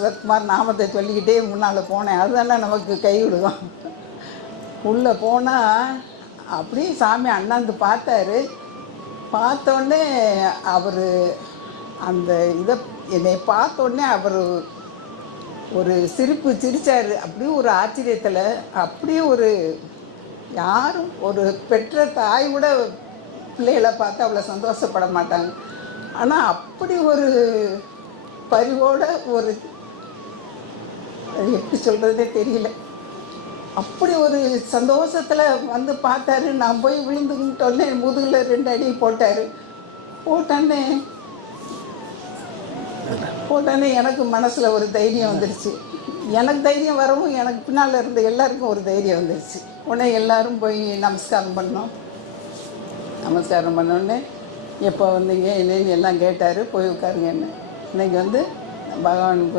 சுரத்குமார் நாமத்தை சொல்லிக்கிட்டே முன்னால் போனேன். அதுதானே நமக்கு கை விடுவோம். உள்ளே போனால் அப்படியே சாமி அண்ணாந்து பார்த்தாரு. பார்த்தோடனே அவர் அந்த இதை என்னை பார்த்தோடனே அவர் ஒரு சிரிப்பு சிரித்தார். அப்படியே ஒரு ஆச்சரியத்தில், அப்படியே ஒரு யாரும் ஒரு பெற்ற தாய் கூட பிள்ளைகளை பார்த்து அவ்வளோ சந்தோஷப்பட மாட்டாங்க. ஆனால் அப்படி ஒரு பரிவோட ஒரு எப்படி சொல்கிறதே தெரியல, அப்படி ஒரு சந்தோஷத்தில் வந்து பார்த்தாரு. நான் போய் விழுந்துக்கிட்டோன்னே முதுகில் 2 அடி போட்டார். போட்டோன்னே எனக்கு மனசில் ஒரு தைரியம் வந்துடுச்சு. எனக்கு தைரியம் வரவும் எனக்கு பின்னால் இருந்த எல்லாருக்கும் ஒரு தைரியம் வந்துடுச்சு. உடனே எல்லோரும் போய் நமஸ்காரம் பண்ணோம். நமஸ்காரம் பண்ணோடனே எப்போ வந்தீங்க என்னன்னு எல்லாம் கேட்டார். போய் உட்காருங்க. என்ன இன்னைக்கு பகவானுக்கு